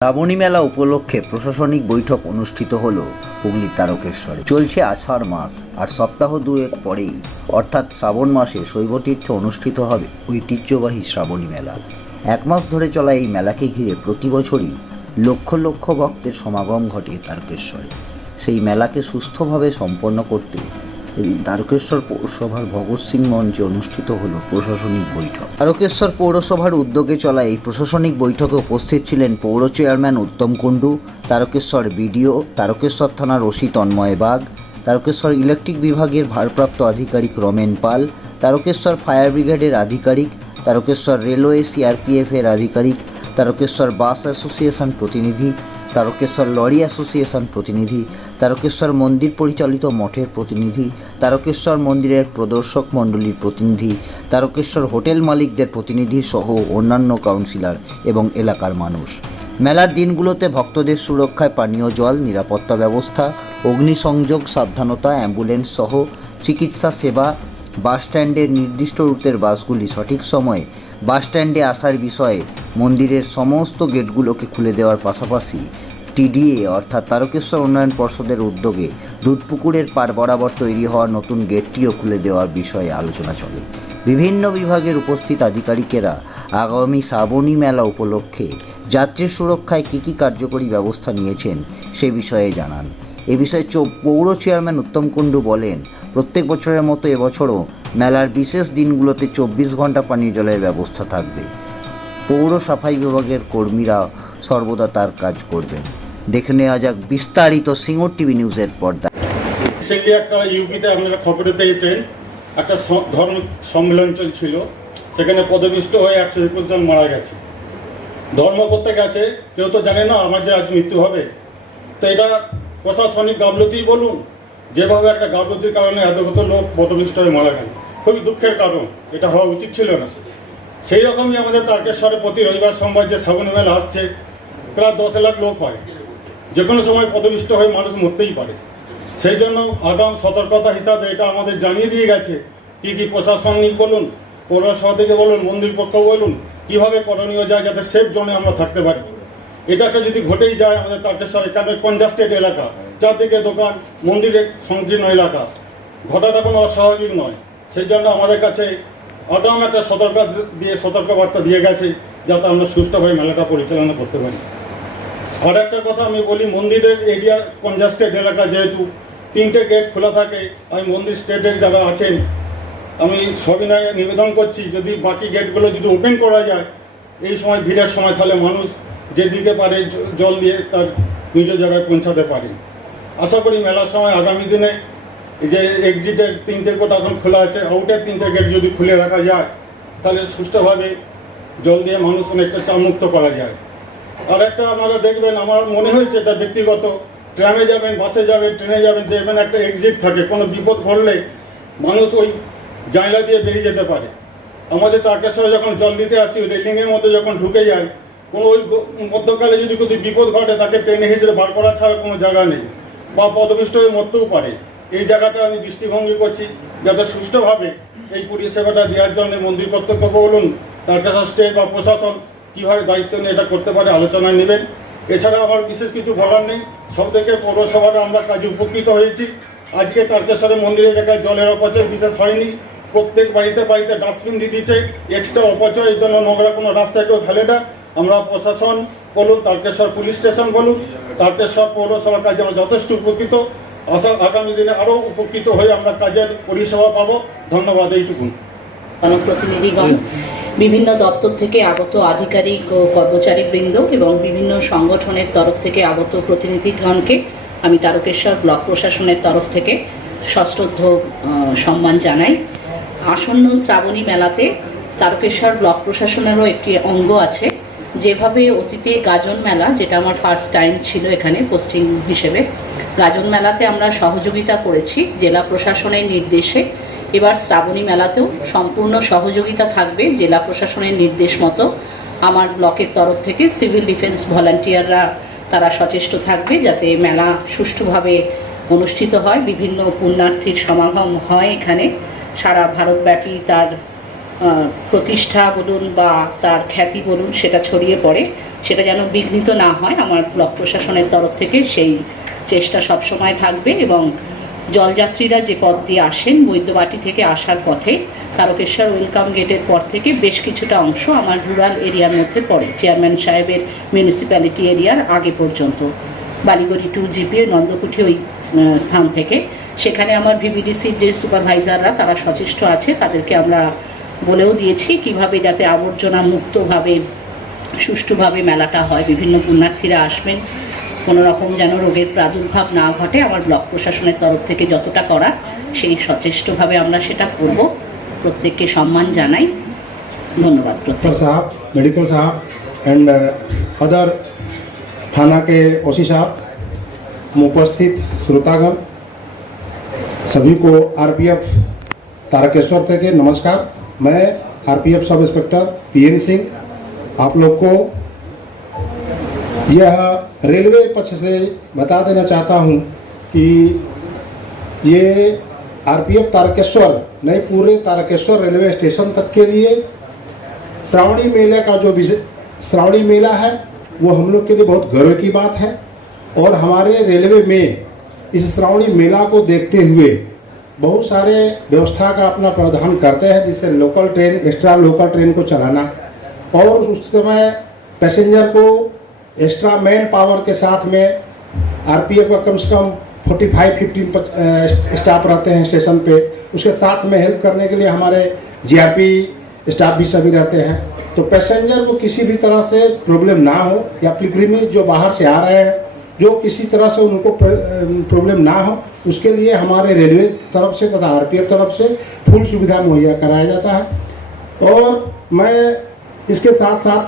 শ্রাবণী মেলা উপলক্ষে প্রশাসনিক বৈঠক অনুষ্ঠিত হলো হুগলির তারকেশ্বরে। চলছে আষাঢ় মাস, আর সপ্তাহ দুয়েক পরেই অর্থাৎ শ্রাবণ মাসে শৈবতীর্থে অনুষ্ঠিত হবে ঐতিহ্যবাহী শ্রাবণী মেলা। এক মাস ধরে চলা এই মেলাকে ঘিরে প্রতি বছরই লক্ষ লক্ষ ভক্তের সমাগম ঘটে তারকেশ্বরে। সেই মেলাকে সুস্থভাবে সম্পন্ন করতে এই তারকেশ্বর পৌরসভার ভগৎ সিং মঞ্চে অনুষ্ঠিত হলো প্রশাসনিক বৈঠক। তারকেশ্বর পৌরসভার উদ্যোগে চলা এই প্রশাসনিক বৈঠকে উপস্থিত ছিলেন পৌর চেয়ারম্যান উত্তম কুণ্ডু, তারকেশ্বর বিডিও, তারকেশ্বর থানার ওসি তন্ময় বাগ, তারকেশ্বর ইলেকট্রিক বিভাগের ভারপ্রাপ্ত আধিকারিক রমেন পাল, তারকেশ্বর ফায়ার ব্রিগেডের আধিকারিক, তারকেশ্বর রেলওয়ে সিআরপিএফের আধিকারিক, তারকেশ্বর বাস অ্যাসোসিয়েশন প্রতিনিধি, তারকেশ্বর লরি অ্যাসোসিয়েশন প্রতিনিধি, তারকেশ্বর মন্দির পরিচালিত মঠের প্রতিনিধি, তারকেশ্বর মন্দিরের প্রদর্শক মণ্ডলীর প্রতিনিধি, তারকেশ্বর হোটেল মালিকদের প্রতিনিধি সহ অন্যান্য কাউন্সিলর এবং এলাকার মানুষ। মেলার দিনগুলোতে ভক্তদের সুরক্ষায় পানীয় জল, নিরাপত্তা ব্যবস্থা, অগ্নিসংযোগ সাবধানতা, অ্যাম্বুলেন্স সহ চিকিৎসা সেবা, বাসস্ট্যান্ডের নির্দিষ্ট রুটের বাসগুলি সঠিক সময়ে বাসস্ট্যান্ডে আসার বিষয়ে মন্দিরের সমস্ত গেটগুলোকে খুলে দেওয়ার পাশাপাশি টিডিএ অর্থাৎ তারকেশ্বর উন্নয়ন পর্ষদের উদ্যোগে দুধপুকুরের পার বরাবর তৈরি হওয়া নতুন গেটটিও খুলে দেওয়ার বিষয়ে আলোচনা চলে। বিভিন্ন বিভাগের উপস্থিত আধিকারিকেরা আগামী শ্রাবণী মেলা উপলক্ষে যাত্রীর সুরক্ষায় কী কী কার্যকরী ব্যবস্থা নিয়েছেন সে বিষয়ে জানান। এ বিষয়ে পৌর চেয়ারম্যান উত্তম কুণ্ডু বলেন, প্রত্যেক বছরের মতো এবছরও মেলার বিশেষ দিনগুলোতে 24 ঘন্টা পানীয় জলের ব্যবস্থা থাকবে। পৌর সাফাই বিভাগের কর্মীরা সর্বদা তার কাজ করবেন। দেখে নেওয়া যাক বিস্তারিত সিঙ্গুর টিভি নিউজের পর্দা। সেটি একটা ইউপিতে আপনারা খবরে পেয়েছেন, একটা ধর্ম সম্মেলন চলছিল, সেখানে পদপিষ্ট হয়ে 121 জন মারা গেছে। ধর্ম করতে গেছে, কেউ তো জানে না আমার যে আজ মৃত্যু হবে। তো এটা প্রশাসনিক গাফলতি বলুন, যেভাবে একটা গাফলতির কারণে এত কত লোক পদপিষ্ট হয়ে মারা গেল, খুবই দুঃখের কারণ, এটা হওয়া উচিত ছিল না। সেই রকমই আমাদের তারকেশ্বরে প্রতি রবিবার সোমবার যে শ্রাবণী মেলা আসছে, প্রায় 10 লাখ লোক হয়। যে কোনো সময় পদপিষ্ট হয়ে মানুষ মরতেই পারে। সেই জন্য আগাম সতর্কতা হিসাবে এটা আমাদের জানিয়ে দিয়ে গেছে কী কী প্রশাসনিক বলুন, পৌরসভা থেকে বলুন, মন্দির পক্ষ বলুন, কীভাবে করণীয় যায় যাতে সেফ জোনে আমরা থাকতে পারি। এটা একটা যদি ঘটেই যায় আমাদের তারকেশ্বর এখানে কনজাস্টেড এলাকা, চারদিকে দোকান, মন্দিরের সংকীর্ণ এলাকা, ঘটাটা কোনো অস্বাভাবিক নয়। সেই জন্য আমাদের কাছে আগাম একটা সতর্কবার্তা দিয়ে গেছে যাতে আমরা সুষ্ঠুভাবে মেলাটা পরিচালনা করতে পারি। আর একটা কথা আমি বলি, মন্দিরের এরিয়া কনজাস্টেড এলাকা, যেহেতু 3টে গেট খোলা থাকে, আমি মন্দির স্টেটের যারা আছেন আমি সবিনয় নিবেদন করছি, যদি বাকি গেটগুলো যদি ওপেন করা যায় এই সময় ভিড়ের সময়, তাহলে মানুষ যেদিকে পারে জল দিয়ে তার নিজ জায়গায় পৌঁছাতে পারে। আশা করি মেলার সময় আগামী দিনে যে এক্সিটের 3টে গেট এখন খোলা আছে, আউটের 3টে গেট যদি খুলে রাখা যায় তাহলে সুষ্ঠুভাবে জল দিয়ে মানুষ অনেকটা চাপমুক্ত করা যায়। আর একটা আপনারা দেখবেন, আমার মনে হয়েছে এটা ব্যক্তিগত, ট্রামে যাবেন, বাসে যাবেন, ট্রেনে যাবেন, দেখবেন একটা এক্সিট থাকে, কোনো বিপদ ঘটলে মানুষ ওই জানলা দিয়ে বেরিয়ে যেতে পারে। আমাদের তারকেশ্বরে যখন জল দিতে আসি, ওই রেলিংয়ের মধ্যে যখন ঢুকে যায়, কোনো ওই মধ্যকালে যদি কোনো বিপদ ঘটে তাকে টেনে হিঁচড়ে বার করা ছাড়া কোনো জায়গা নেই, বা পদপিষ্ট হয়ে মরতেও পারে। এই জায়গাটা আমি দৃষ্টিভঙ্গি করছি যাতে সুষ্ঠুভাবে এই পরিষেবাটা দেওয়ার জন্য মন্দির কর্তৃপক্ষ বলুন, তারকেশ্বর স্টেট বা প্রশাসন কীভাবে দায়িত্ব নিয়ে এটা করতে পারে আলোচনায় নেবেন। এছাড়া আমার বিশেষ কিছু বলার নেই। সব থেকে পৌরসভাটা আমরা কাজে উপকৃত হয়েছি। আজকে তারকেশ্বরে মন্দিরের এলাকায় জলের অপচয় বিশেষ হয়নি। প্রত্যেক বাড়িতে বাড়িতে ডাস্টবিন দিয়ে দিচ্ছে। এক্সট্রা অপচয়ের জন্য নোংরা কোনো রাস্তায় কেউ ফেলে না। আমরা প্রশাসন বলুন, তারকেশ্বর পুলিশ স্টেশন বলুন, তারকেশ্বর পৌরসভার কাজে আমরা যথেষ্ট উপকৃত। আগামী দিনে আরও উপকৃত হয়ে আমরা কাজের পরিষেবা পাবো। ধন্যবাদ। এইটুকুন। জনপ্রতিনিধিগণ, বিভিন্ন দপ্তর থেকে আগত আধিকারিক ও কর্মচারীবৃন্দ এবং বিভিন্ন সংগঠনের তরফ থেকে আগত প্রতিনিধিগণকে আমি তারকেশ্বর ব্লক প্রশাসনের তরফ থেকে সশ্রদ্ধ সম্মান জানাই। আসন্ন শ্রাবণী মেলাতে তারকেশ্বর ব্লক প্রশাসনেরও একটি অঙ্গ আছে। যেভাবে অতীতে গাজন মেলা, যেটা আমার ফার্স্ট টাইম ছিল এখানে পোস্টিং হিসেবে, গাজন মেলাতে আমরা সহযোগিতা করেছি জেলা প্রশাসনের নির্দেশে। এবার শ্রাবণী মেলাতেও সম্পূর্ণ সহযোগিতা থাকবে জেলা প্রশাসনের নির্দেশ মতো। আমার ব্লকের তরফ থেকে সিভিল ডিফেন্স ভলান্টিয়াররা তারা সচেষ্ট থাকবে যাতে মেলা সুষ্ঠুভাবে অনুষ্ঠিত হয়। বিভিন্ন পুণ্যার্থীর সমাগম হয় এখানে, সারা ভারতব্যাপী তার প্রতিষ্ঠা বলুন বা তার খ্যাতি বলুন সেটা ছড়িয়ে পড়ে। সেটা যেন বিঘ্নিত না হয়, আমার ব্লক প্রশাসনের তরফ থেকে সেই চেষ্টা সবসময় থাকবে। এবং জলযাত্রীরা যে পথ দিয়ে আসেন, বৈদ্যবাটি থেকে আসার পথে তারকেশ্বর ওয়েলকাম গেটের পর থেকে বেশ কিছুটা অংশ আমার রুরাল এরিয়ার মধ্যে পড়ে, চেয়ারম্যান সাহেবের মিউনিসিপ্যালিটি এরিয়ার আগে পর্যন্ত, বালিগড়ি 2 নন্দকুঠি ওই স্থান থেকে। সেখানে আমার ভিভিডিসির যে সুপারভাইজাররা তারা সচেষ্ট আছে, তাদেরকে আমরা বলেও দিয়েছি কিভাবে যাতে আবর্জনা মুক্তভাবে সুষ্ঠুভাবে মেলাটা হয়, বিভিন্ন পুণ্যার্থীরা আসবেন, কোনো রকম যেন রোগের প্রাদুর্ভাব না ঘটে। আমার ব্লক প্রশাসনের তরফ থেকে যতটা করার সেই সচেষ্টভাবে আমরা সেটা করব। প্রত্যেককে সম্মান জানাই। ধন্যবাদ। डॉक्टर साहब, मेडिकल साहब एंड अदर थाना के ओसी साहब, उपस्थित श्रोतागण सभी को आरपीएफ तारकेश्वर के नमस्कार। मैं RPF sub inspector PN Singh आप लोग को यह रेलवे पक्ष से बता देना चाहता हूं कि ये आरपीएफ तारकेश्वर नहीं पूरे तारकेश्वर रेलवे स्टेशन तक के लिए श्रावणी मेले का जो श्रावणी मेला है वो हम लोग के लिए बहुत गर्व की बात है। और हमारे रेलवे में इस श्रावणी मेला को देखते हुए बहुत सारे व्यवस्था का अपना प्रावधान करते हैं, जिससे local train, extra local train को चलाना और उस समय पैसेंजर को एक्स्ट्रा मैन पावर के साथ में आरपीएफ का कम से कम 45-50 स्टाफ रहते हैं स्टेशन पे, उसके साथ में हेल्प करने के लिए हमारे जीआरपी स्टाफ भी सभी रहते हैं। तो पैसेंजर को किसी भी तरह से प्रॉब्लम ना हो, या पिलग्रिमेज जो बाहर से आ रहे हैं जो किसी तरह से उनको प्रॉब्लम ना हो, उसके लिए हमारे रेलवे तरफ से तथा आरपीएफ तरफ से फुल सुविधा मुहैया कराया जाता है। और मैं इसके साथ साथ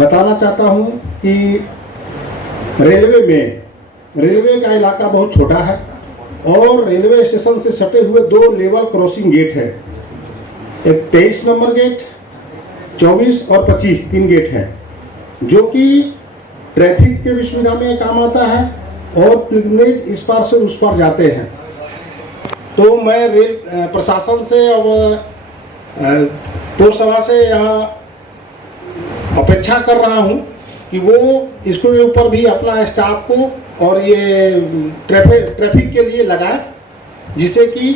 बताना चाहता हूँ कि रेलवे का इलाका बहुत छोटा है और रेलवे स्टेशन से सटे हुए 2 लेवल क्रॉसिंग गेट है, एक 23 नंबर गेट, 24 और 25 3 गेट हैं, जो कि ट्रैफिक के भी सुविधा में काम आता है और पिलग्रिमेज इस पार से उस पार जाते हैं। तो मैं रेल प्रशासन से और पौरसभा से यहाँ अपेक्षा कर रहा हूँ कि वो इसके ऊपर भी अपना स्टाफ को और ये ट्रैफिक के लिए लगाए, जिससे कि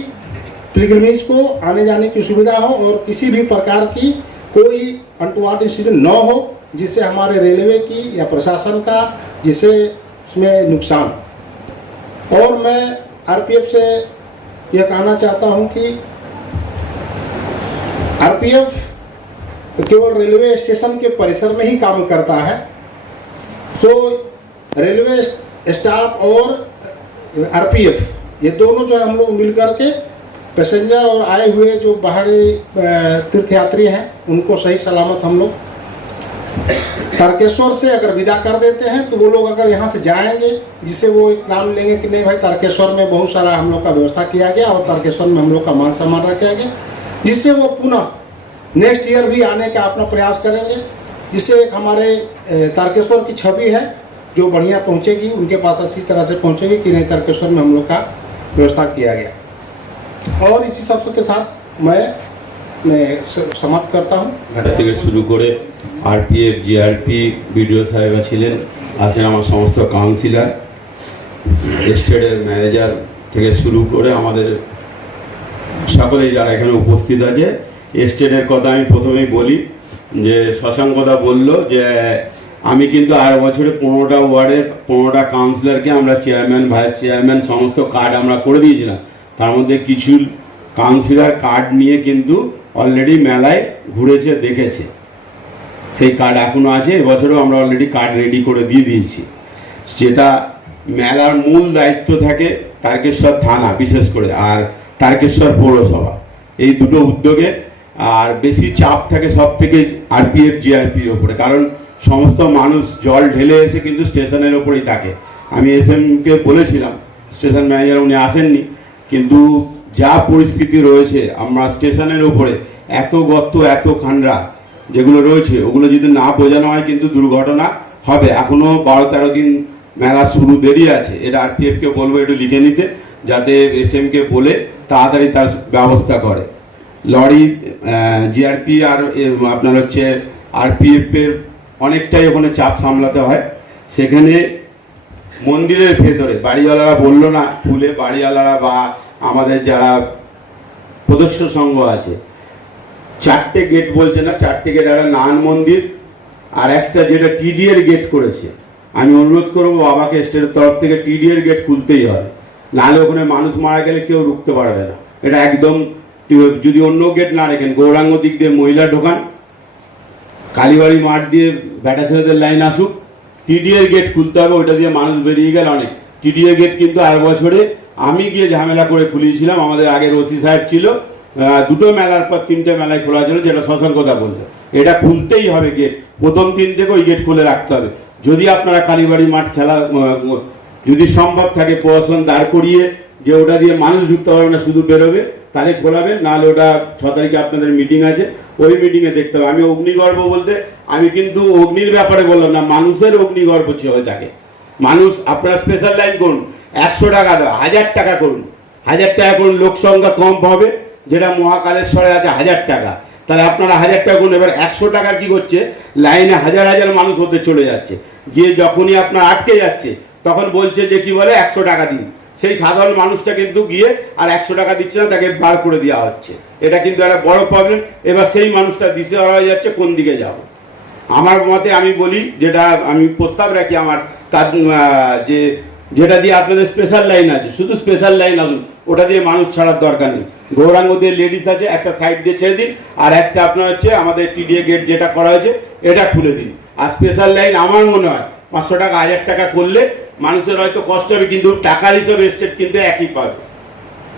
पिलग्रिमेज को आने जाने की सुविधा हो और किसी भी प्रकार की कोई अनटोवर्ड इंसिडेंट न हो, जिससे हमारे रेलवे की या प्रशासन का जिससे उसमें नुकसान। और मैं आरपीएफ से यह कहना चाहता हूं कि आरपीएफ केवल रेलवे स्टेशन के परिसर में ही काम करता है, सो रेलवे स्टाफ और आरपीएफ ये दोनों जो है हम लोग मिलकर के पैसेंजर और आए हुए जो बाहरी तीर्थयात्री हैं उनको सही सलामत हम लोग तारकेश्वर से अगर विदा कर देते हैं, तो वो लोग अगर यहाँ से जाएंगे, जिससे वो एक नाम लेंगे कि नहीं भाई तारकेश्वर में बहुत सारा हम लोग का व्यवस्था किया गया और तारकेश्वर में हम लोग का मान सम्मान रखा गया, जिससे वो पुनः नेक्स्ट ईयर भी आने का अपना प्रयास करेंगे, जिससे एक हमारे तारकेश्वर की छवि है जो बढ़िया पहुँचेगी, उनके पास अच्छी तरह से पहुँचेगी कि नहीं तारकेश्वर में हम लोग का व्यवस्था किया गया। और इसी सब के साथ मैं समाप्त करता हूँ। থেকে শুরু করে আরপিএফ, জিআরপি, বিডিও সাহেবা ছিলেন, আছেন আমার সমস্ত কাউন্সিলর, স্টেটের ম্যানেজার থেকে শুরু করে আমাদের সকলেই যারা এখানে উপস্থিত আছে। স্টেটের কথা আমি প্রথমেই বলি যে শশাঙ্কদা বলল যে আমি কিন্তু আর বছরে 15টা ওয়ার্ডের 15টা কাউন্সিলরকে আমরা চেয়ারম্যান, ভাইস চেয়ারম্যান সমস্ত কার্ড আমরা করে দিয়েছিলাম। তার মধ্যে কিছু কাউন্সিলর কার্ড নিয়ে কিন্তু অলরেডি মেলায় ঘুরেছে, দেখেছে, সেই কার্ড এখনও আছে। এবছরও আমরা অলরেডি কার্ড রেডি করে দিয়ে দিয়েছি। যেটা মেলার মূল দায়িত্ব থাকে তারকেশ্বর থানা বিশেষ করে আর তারকেশ্বর পৌরসভা, এই দুটো উদ্যোগে। আর বেশি চাপ থাকে সব থেকে আরপিএফ, জিআরপির ওপরে, কারণ সমস্ত মানুষ জল ঢেলে এসে কিন্তু স্টেশনের ওপরেই থাকে। আমি এসএমকে বলেছিলাম, স্টেশন ম্যানেজার উনি আসেননি, কিন্তু যা পরিস্থিতি রয়েছে আমরা স্টেশনের ওপরে এত গর্ত, এত খান্ডা যেগুলো রয়েছে, ওগুলো যদি না বোঝানো হয় কিন্তু দুর্ঘটনা হবে। এখনও 12-13 দিন মেলা শুরু দেরি আছে। এটা আরপিএফকে বলবো একটু লিখে নিতে, যাতে এসএমকে বলে তাড়াতাড়ি তার ব্যবস্থা করে। লরি, জিআরপি আর আপনার হচ্ছে আরপিএফের অনেকটাই ওখানে চাপ সামলাতে হয়। সেখানে মন্দিরের ভেতরে বাড়িওয়ালারা বললো না, খুলে বাড়িওয়ালারা বা আমাদের যারা প্রদর্শন সংঘ আছে, 4টে গেট বলছে না, 4টে গেট, একটা নান মন্দির আর একটা যেটা টিডিএর গেট করেছে। আমি অনুরোধ করবো বাবাকে স্টেটের তরফ থেকে টিডিএর গেট খুলতেই হবে, নাহলে ওখানে মানুষ মারা গেলে কেউ রুখতে পারবে না। এটা একদম, যদি অন্য গেট না রেখেন, গৌরাঙ্গ দিক দিয়ে মহিলা ঢোকান, কালীবাড়ি মাঠ দিয়ে ব্যাটা ছেলেদের লাইন আসুক, টিডিএর গেট খুলতে হবে, ওইটা দিয়ে মানুষ বেরিয়ে গেল অনেক। টিডিএ গেট কিন্তু আর বছরে আমি গিয়ে ঝামেলা করে খুলিয়েছিলাম, আমাদের আগের ওসি সাহেব ছিল, 2টো মেলার পর 3টে মেলায় খোলা ছিল, যেটা শশাঙ্কদা বলতো। এটা খুলতেই হবে গেট, প্রথম দিন থেকে ওই গেট খুলে রাখতে হবে। যদি আপনারা কালীবাড়ি মাঠ খেলা যদি সম্ভব থাকে প্রশাসন দাঁড় করিয়ে যে ওটা দিয়ে মানুষ ঢুকতে পারবে না, শুধু বেরোবে, তাহলে খোলাবেন, নাহলে ওটা 6 তারিখে আপনাদের মিটিং আছে, ওই মিটিংয়ে দেখতে হবে। আমি অগ্নিগর্ভ বলতে আমি কিন্তু অগ্নির ব্যাপারে বললাম না, মানুষের অগ্নিগর্ভ হয়ে থাকে। মানুষ, আপনারা স্পেশাল লাইন করুন, 100 টাকা দাও, 1000 টাকা করুন, 1000 টাকা করুন, লোক সংখ্যা কম হবে, যেটা মহাকালেশ্বরে আছে 1000 টাকা, তাহলে আপনারা 1000 টাকা করুন। এবার 100 টাকা কি করছে, লাইনে হাজার হাজার মানুষ হতে চলে যাচ্ছে, গিয়ে যখনই আপনার আটকে যাচ্ছে তখন বলছে যে কি বলে 100 টাকা দিন, সেই সাধারণ মানুষটা কিন্তু গিয়ে আর 100 টাকা দিচ্ছে না, তাকে বার করে দেওয়া হচ্ছে। এটা কিন্তু একটা বড় প্রবলেম। এবার সেই মানুষটা দিশেহারা হয়ে যাচ্ছে কোন দিকে যাব। আমার মতে আমি বলি, যেটা আমি প্রস্তাব রাখি আমার, তার যেটা দিয়ে আপনাদের স্পেশাল লাইন আছে, শুধু স্পেশাল লাইন আসুন, ওটা দিয়ে মানুষ ছাড়ার দরকার নেই। গৌরাঙ্গ দিয়ে লেডিস আছে, একটা সাইড দিয়ে ছেড়ে দিন, আর একটা আপনার হচ্ছে আমাদের টিডিএ গেট যেটা করা হয়েছে এটা খুলে দিন। আর স্পেশাল লাইন আমার মনে হয় 500 টাকা 1000 টাকা করলে মানুষের হয়তো কষ্ট হবে, কিন্তু টাকার হিসাবে স্টেট কিন্তু একই পাবে।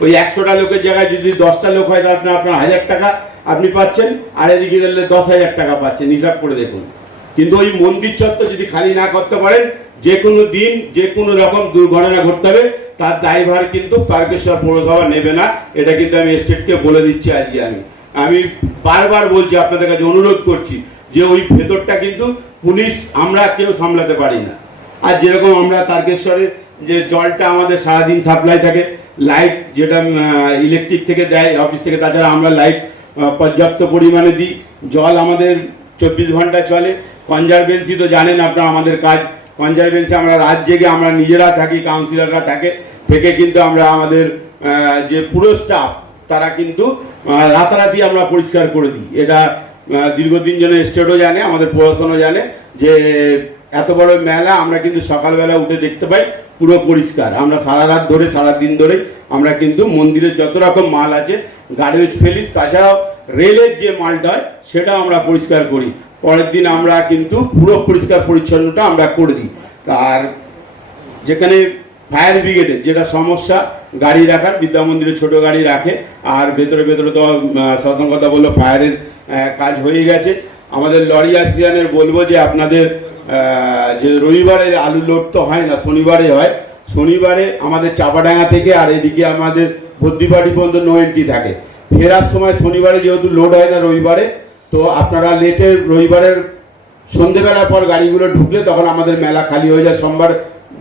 ওই 100টা লোকের জায়গায় যদি 10টা লোক হয়, তাহলে আপনার 1000 টাকা আপনি পাচ্ছেন, আর এদিকে গেলে 10,000 টাকা পাচ্ছেন, হিসাব করে দেখুন। কিন্তু ওই মন্দির চত্বর যদি খালি না করতে পারেন, যে কোনো দিন যে কোনো রকম দুর্ঘটনা ঘটতে হবে, তার দায়ভার কিন্তু তারকেশ্বর পৌরসভা নেবে না। এটা কিন্তু আমি স্টেটকে বলে দিচ্ছি আজকে। আমি বারবার বলছি, আপনাদের কাছে অনুরোধ করছি যে ওই ভেতরটা কিন্তু পুলিশ আমরা কেউ সামলাতে পারি না। আর যেরকম আমরা তারকেশ্বরে যে জলটা আমাদের সারাদিন সাপ্লাই থাকে, লাইট যেটা ইলেকট্রিক থেকে দেয় অফিস থেকে, তাছাড়া আমরা লাইট পর্যাপ্ত পরিমাণে দিই, জল আমাদের 24 ঘন্টা চলে। কনজারভেন্সি তো জানেন আপনারা আমাদের কাজ, কনজারভেন্সি আমরা রাত জেগে আমরা নিজেরা থাকি, কাউন্সিলররা থেকে কিন্তু আমরা আমাদের যে পুরো স্টাফ তারা কিন্তু রাতারাতি আমরা পরিষ্কার করে দিই। এটা দীর্ঘদিন জন্য স্টেটও জানে, আমাদের প্রশাসনও জানে যে এত বড় মেলা আমরা কিন্তু সকালবেলা উঠে দেখতে পাই পুরো পরিষ্কার। আমরা সারা রাত ধরে সারা দিন ধরে আমরা কিন্তু মন্দিরের যত রকম মাল আছে গার্বেজ ফেলি, তাছাড়াও রেলের যে মালটা হয় সেটা আমরা পরিষ্কার করি। পরের দিন আমরা কিন্তু পুরো পরিষ্কার পরিচ্ছন্নটা আমরা করে দিই। আর যেখানে ফায়ার ব্রিগেডের যেটা সমস্যা, গাড়ি রাখার, বিদ্যা মন্দিরে ছোট গাড়ি রাখে, আর ভেতরে ভেতরে তো সতর্কতা বললো ফায়ারের কাজ হয়ে গেছে। আমাদের লরি আসিয়ানের বলবো যে আপনাদের যে রবিবারে আলু লোড তো হয় না, শনিবারে হয়। শনিবারে আমাদের চাপাডাঙ্গা থেকে আর এদিকে আমাদের ভর্তিবাড়ি পর্যন্ত নো এন্ট্রি থাকে। ফেরার সময় শনিবারে যেহেতু লোড হয় না রবিবারে, তো আপনারা লেটে রবিবারের সন্ধেবেলার পর গাড়িগুলো ঢুকলে তখন আমাদের মেলা খালি হয়ে যায়। সোমবার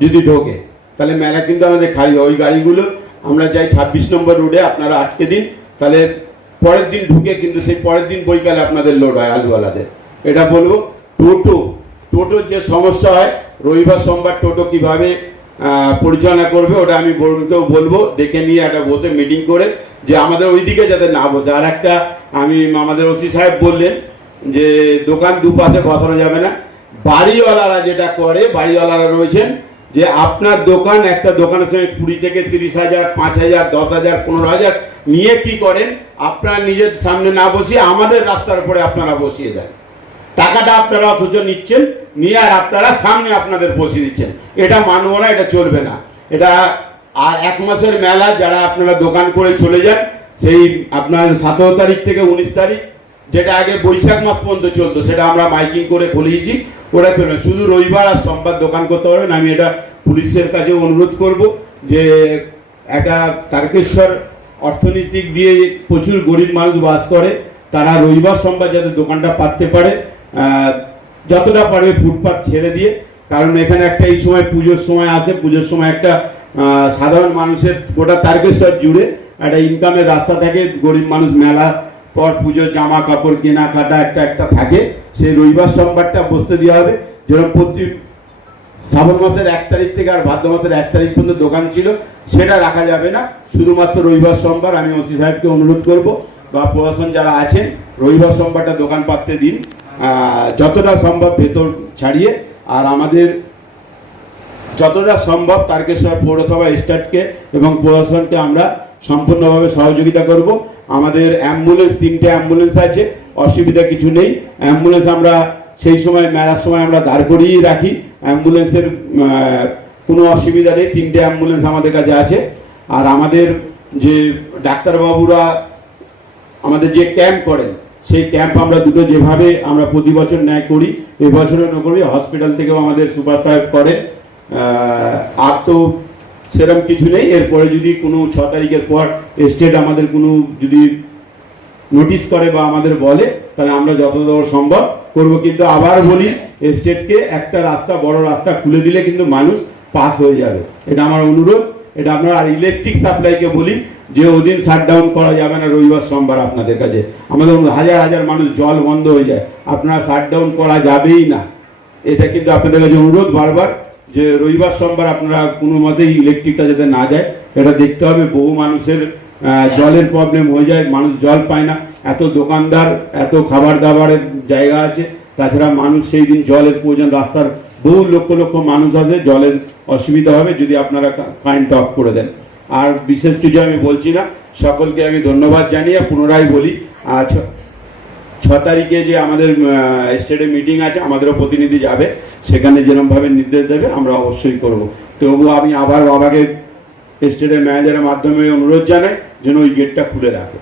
যদি ঢোকে তাহলে মেলা কিন্তু আমাদের খালি হয়। ওই গাড়িগুলো আমরা চাই 26 নম্বর রোডে আপনারা আটকে দিন, তাহলে পরের দিন ঢুকে কিন্তু সেই পরের দিন বৈকালে আপনাদের লোড হয় আলুওয়ালাদের। এটা বলবো। টোটোর যে সমস্যা হয়, রবিবার সোমবার টোটো কিভাবে পরিচালনা করবে ওটা আমি বরুণকেও বলবো, দেখে নিয়ে একটা বসে মিটিং করে, যে আমাদের ওইদিকে যাতে না বসে। আর একটা আমি আমাদের ওসি সাহেব বললেন যে দোকান দুপাশে বসানো যাবে না। বাড়িওয়ালারা যেটা করে, বাড়িওয়ালারা রয়েছেন যে আপনার দোকান, একটা দোকানের সঙ্গে 20 থেকে 30,000, 5,000, 10,000, 15,000 নিয়ে কি করেন, আপনারা নিজের সামনে না বসিয়ে আমাদের রাস্তার উপরে আপনারা বসিয়ে দেন। টাকাটা আপনারা অথচ নিচ্ছেন, নিয়ে আর আপনারা সামনে আপনাদের বসিয়ে দিচ্ছেন। এটা মানব না, এটা চলবে না। এটা আর 1 মাসের মেলা যারা আপনারা দোকান করে চলে যান, সেই আপনার 17 তারিখ থেকে 19 তারিখ, যেটা আগে বৈশাখ মাস পর্যন্ত চলতো, সেটা আমরা মাইকিং করে খুলিয়েছি, ওটা চলবে। শুধু রবিবার আর সোমবার দোকান করতে পারবেন। আমি এটা পুলিশের কাছে অনুরোধ করব যে একটা তারকেশ্বর অর্থনৈতিক দিয়ে প্রচুর গরিব মানুষ বাস করে, তারা রবিবার সোমবার যাতে দোকানটা পাততে পারে, যতটা পারবে ফুটপাত ছেড়ে দিয়ে। কারণ এখানে একটা এই সময় পুজোর সময় আসে, পুজোর সময় একটা সাধারণ মানুষের গোটা তারকেশ্বর জুড়ে একটা ইনকামের রাস্তা থাকে। গরিব মানুষ মেলা পর পুজোর জামা কাপড় কেনাকাটা একটা থাকে, সেই রবিবার সোমবারটা বসতে দেওয়া হবে। যেরকম প্রতি শ্রাবণ মাসের 1 তারিখ থেকে আর ভাদ্র মাসের 1 তারিখ পর্যন্ত দোকান ছিল, সেটা রাখা যাবে না। শুধুমাত্র রবিবার সোমবার আমি ওসি সাহেবকে অনুরোধ করব বা প্রশাসন যারা আছেন, রবিবার সোমবারটা দোকান পাততে দিন, যতটা সম্ভব ভেতর ছাড়িয়ে। আর আমাদের যতটা সম্ভব তারকেশ্বর পৌরসভা স্টাফকে এবং প্রশাসনকে আমরা সম্পূর্ণভাবে সহযোগিতা করব। আমাদের অ্যাম্বুলেন্স 3টে অ্যাম্বুলেন্স আছে, অসুবিধা কিছু নেই। অ্যাম্বুলেন্স আমরা সেই সময় মেলার সময় আমরা দাঁড় করিয়েই রাখি, অ্যাম্বুলেন্সের কোনো অসুবিধা নেই। 3টে অ্যাম্বুলেন্স আমাদের কাছে আছে। আর আমাদের যে ডাক্তারবাবুরা আমাদের যে ক্যাম্প করেন, সেই ক্যাম্প আমরা দুটো যেভাবে আমরা প্রতি বছর ন্যায় করি, এবছরও না করি। হসপিটাল থেকেও আমাদের সুপার সাহেব করে। আর তো সেরকম কিছু নেই। এরপরে যদি কোনো 6 তারিখের পর স্টেট আমাদের কোনো যদি নোটিশ করে বা আমাদের বলে, তাহলে আমরা যতদূর সম্ভব করব। কিন্তু আবার বলি, স্টেটকে একটা রাস্তা, বড় রাস্তা খুলে দিলে কিন্তু মানুষ পাস হয়ে যাবে, এটা আমার অনুরোধ। এটা আপনার আর ইলেকট্রিক সাপ্লাইকে বলি যে ওদিন শাটডাউন করা যাবে না রবিবার সোমবার। আপনাদের কাছে আমাদের হাজার হাজার মানুষ, জল বন্ধ হয়ে যায়, আপনারা শাটডাউন করা যাবেই না। এটা কিন্তু আপনাদের কাছে অনুরোধ বারবার, যে রবিবার সোমবার আপনারা কোনো মতেই ইলেকট্রিকটা যাতে না যায়, এটা দেখতে হবে। বহু মানুষের জলের প্রবলেম হয়ে যায়, মানুষ জল পায় না। এত দোকানদার, এত খাবার দাবারের জায়গা আছে, তাছাড়া মানুষ সেই দিন জলের প্রয়োজন। রাস্তার বহু লক্ষ লক্ষ মানুষ আছে, জলের অসুবিধা হবে যদি আপনারা কারেন্ট অফ করে দেন। আর বিশেষ কিছু আমি বলছি না, সকলকে আমি ধন্যবাদ জানিয়ে পুনরায় বলি, 6 তারিখে যে আমাদের স্টেটে মিটিং আছে, আমাদেরও প্রতিনিধি যাবে, সেখানে যেরকমভাবে নির্দেশ দেবে আমরা অবশ্যই করব। তবু আমি আবার বাবাকে স্টেটের ম্যানেজারের মাধ্যমে অনুরোধ জানাই যেন ওই গেটটা খুলে রাখে।